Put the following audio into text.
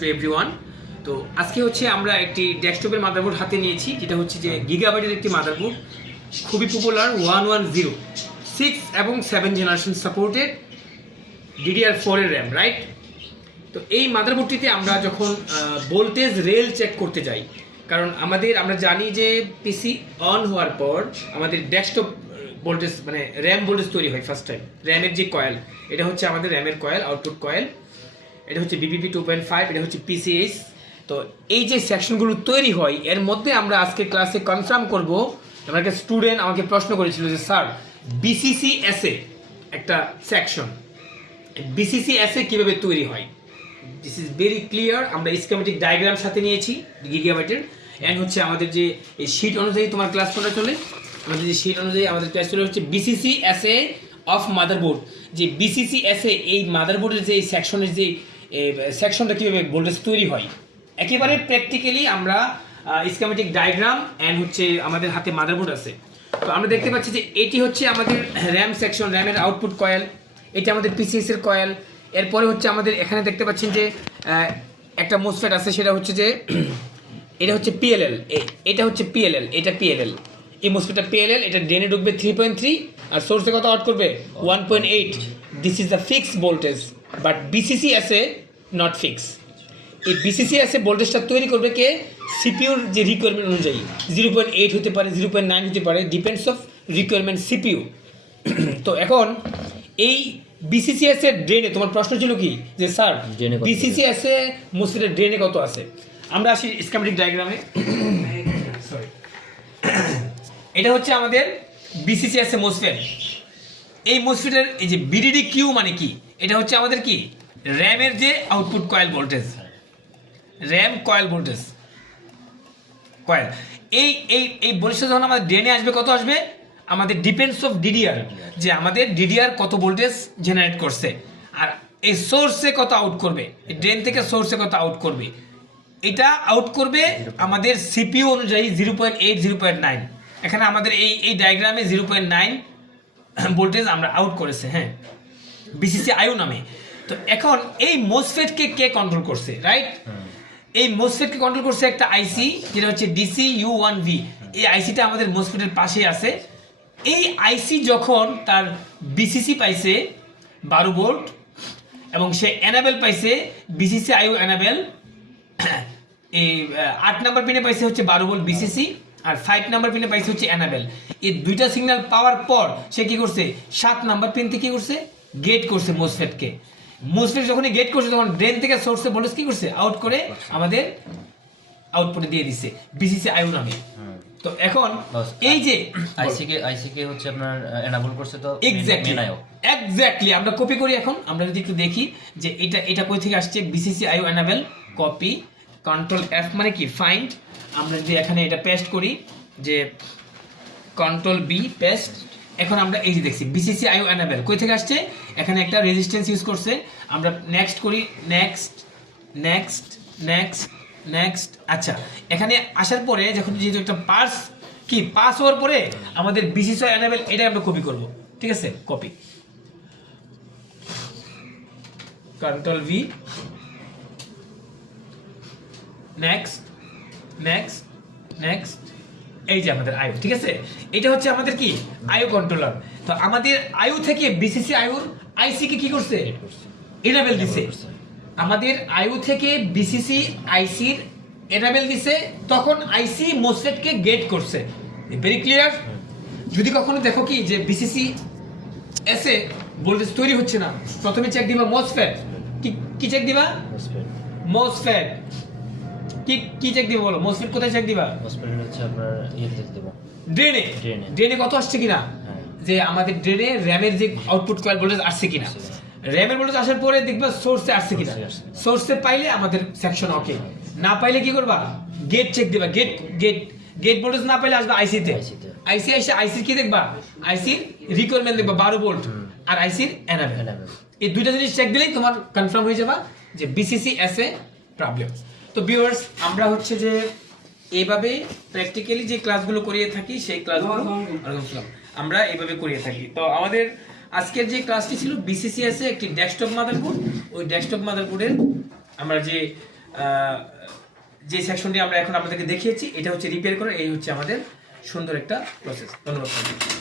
To everyone তো আজকে হচ্ছে আমরা একটি ডেস্কটপের মাদারবোর্ড হাতে নিয়েছি, যেটা হচ্ছে যে গিগাবাইটের একটি মাদারবোর্ড খুবই popular one one zero six এবং সেভেন জেনারেশন সাপোর্টেড ডিডিআর ফোরের র্যাম রাইট তো এই মাদারবোর্ডটিতে আমরা যখন ভোল্টেজ রেল চেক করতে যাই, কারণ আমাদের, আমরা জানি যে পিসি অন হওয়ার পর আমাদের ডেস্কটপ ভোল্টেজ মানে র্যাম ভোল্টেজ তৈরি হয় ফার্স্ট টাইম র্যামের যে কয়েল এটা হচ্ছে আমাদের র্যামের কয়েল আউটপুট কয়েল এটা হচ্ছে বিবিপি টু পয়েন্ট ফাইভ এটা হচ্ছে পিসিএস তো এই যে সেকশনগুলো তৈরি হয়, এর মধ্যে আমরা আজকে ক্লাসে কনফার্ম করব। আমার একটা স্টুডেন্ট আমাকে প্রশ্ন করেছিল যে, স্যার বিসিসি এসে একটা সেকশন বিসিসি এসে কীভাবে তৈরি হয়? দিস ইজ ভেরি ক্লিয়ার আমরা স্কেমেটিক ডায়াগ্রাম সাথে নিয়েছি গিগাবাইটের অ্যান্ড হচ্ছে আমাদের যে এই শিট অনুযায়ী তোমার ক্লাস চলে চলে। আমাদের যে শিট অনুযায়ী আমাদের ক্লাস চলে হচ্ছে বিসিসি এসএ অফ মাদারবোর্ড যে বিসিসি এসএ এই মাদারবোর্ডের যে সেকশনের যে সেকশনটা কীভাবে ভোল্টেজ তৈরি হয়? একেবারে প্র্যাকটিক্যালি আমরা স্কেমেটিক ডায়াগ্রাম অ্যান্ড হচ্ছে আমাদের হাতে মাদারবোর্ড আছে। তো আমরা দেখতে পাচ্ছি যে এটি হচ্ছে আমাদের র্যাম সেকশন র্যামের আউটপুট কয়েল এটা আমাদের পিসিএসের কয়েল এরপরে হচ্ছে আমাদের এখানে দেখতে পাচ্ছেন যে একটা মোসফেট আছে, সেটা হচ্ছে যে, এটা হচ্ছে পিএলএল এটা হচ্ছে পিএলএল এটা পিএলএল এই মোসফেটটা পিএলএল এটা ড্রেনে ঢুকবে থ্রি পয়েন্ট থ্রি আর সোর্সে কত আউট করবে? One point eight is the fixed voltage but VCC SA not fix এই বিসিসিএস এ ভোল্টেজটা তৈরি করবে কে? সিপিউর যে রিকোয়ারমেন্ট অনুযায়ী। জিরো পয়েন্ট এইট হতে পারে জিরো পয়েন্ট নাইন হতে পারে ডিপেন্ডস অফ রিকোয়ারমেন্ট সিপিউ তো এখন এই বিসিসিএস এর ড্রেনে তোমার প্রশ্ন ছিল কি? যে স্যার বিসিসিএস এ মসজিদের ড্রেনে কত আছে? আমরা আসি স্ক্যামেটিক ডায়াগ্রামে সরি এটা হচ্ছে আমাদের বিসিসিএস এ মোসফেট এই মোসফেটের এই যে বিডিডি কিউ মানে কি? এটা হচ্ছে আমাদের কি? র্যামের যে output coil voltage RAM coil voltage coil এই এই এই ভোল্টেজ যখন আমাদের ড্রেনে আসবে, কত আসবে? আমাদের ডিপেন্ডস অফ ডিডিআর যে আমাদের ডিডিআর কত ভোল্টেজ জেনারেট করছে। আর এই সোর্সে কত আউট করবে? ড্রেন থেকে সোর্সে কত আউট করবে? এটা আউট করবে আমাদের সিপিইউ অনুযায়ী zero point eight zero point nine এখানে আমাদের এই এই ডায়াগ্রামে জিরো পয়েন্ট নাইন ভোল্টেজ আমরা আউট করেছে হ্যাঁ। বিসিসি আয়ু নামে। তো এখন এই মোসফেটকে কে কন্ট্রোল করছে রাইট এই মোসফেটকে কন্ট্রোল করছে একটা আইসি যেটা হচ্ছে ডিসি ইউ ওয়ান ভি এই আইসিটা আমাদের মোসফেটের পাশে আছে। এই আইসি যখন তার বিসিসি পাইছে বারো ভোল্ট এবং সে এনাবেল পাইছে বিসিসি আইউ এনাবেল এই আট নাম্বার পিনে পাইছে হচ্ছে বারো ভোল্ট বিসিসি আর ফাইভ নাম্বার পিনে পাইছে হচ্ছে অ্যানাবেল এই দুইটা সিগন্যাল পাওয়ার পর সে কি করছে? সাত নাম্বার পিন থেকে কি করছে? গেট করছে মোসফেটকে মোসফেট যখনই গেট করছে তখন ড্রেন থেকে সোর্সে ভোল্টেজ কি করছে? আউট করে আমাদের আউটপুটে দিয়ে দিছে। বিসিসি আয়ু নামে। তো এখন এই যে আইসিকে আইসিকে হচ্ছে আপনার এনাবল করছে তো এক্স্যাক্টলি এক্স্যাক্টলি আমরা কপি করি এখন। আমরা যদি একটু দেখি যে এটা এটা কই থেকে আসছে? VCC IO enable copy control F মানে কি? ফাইন্ড আমরা যদি এখানে এটা পেস্ট করি, যে কন্ট্রোল বি পেস্ট এখন আমরা এই যে দেখছি বিসিসি আইও এনাবেল কই থেকে আসছে? এখানে একটা রেজিস্ট্যান্স ইউজ করছে, আমরা নেক্সট করি নেক্সট নেক্সট নেক্সট নেক্সট আচ্ছা এখানে আসার পরে যখন যেহেতু একটা পাস কি পাস হওয়ার পরে আমাদের বিসিসি এনাবেল এটা আমরা কপি করব, ঠিক আছে? Copy control V next next next এই যে আমাদের আয়ু ঠিক আছে? এটা হচ্ছে আমাদের কি? আয়ু কন্ট্রোলার তো আমাদের আয়ু থেকে বিসিসি আয়ুর আইসি কে কি করছে? এনাবেল দিছে। আমাদের আয়ু থেকে বিসিসি আইসির এনাবেল দিছে তখন আইসি মোসফেটকে গেট করছে। ভেরি ক্লিয়ার যদি কখনো দেখো কি যে বিসিসি এসে ভোল্টেজ তৈরি হচ্ছে না প্রথমে চেক দিবা মোসফেট কি কি চেক দিবা? মোসফেট কি কি চেক দিবা বলো? মোসফেট কোথায় চেক দিবা? হসপিটাল হচ্ছে আপনার ইয়ে দেবো। ড্রেনে ড্রেনে। কত আসছে কিনা? হ্যাঁ। যে আমাদের ড্রেনে র্যামের যে আউটপুট কয়েল ভোল্টেজ আসছে কিনা? র্যামের ভোল্টেজ আসার পরে দেখবা সোর্সে আসছে কিনা। সোর্সে পাইলে আমাদের সেকশন ওকে না পাইলে কি করবা? গেট চেক দিবা। গেট গেট গেট ভোল্টেজ না পাইলে আসবে আইসিতে। আইসি আইসি আইসির কি দেখবা? আইসির রিকোয়ারমেন্ট দেখবা বারো ভোল্ট আর আইসির এনাবেল। এই দুইটা জিনিস চেক দিলেই তোমার কনফার্ম হয়ে যাবা যে বিসিসি এস এ প্রবলেম তো ভিউয়ার্স আমরা হচ্ছে যে এইভাবে প্র্যাকটিক্যালি যে ক্লাসগুলো করিয়ে থাকি সেই ক্লাসগুলো। আমরা এইভাবে করিয়ে থাকি তো আমাদের আজকের যে ক্লাসটি ছিল বিসিসিএস একটি ডেস্কটপ মাদারবোর্ড ওই ডেস্কটপ মাদারবোর্ডের আমরা যে যে সেকশনটি আমরা এখন আপনাদেরকে দেখিয়েছি এটা হচ্ছে রিপেয়ার করা এই হচ্ছে আমাদের সুন্দর একটা প্রসেস ধন্যবাদ।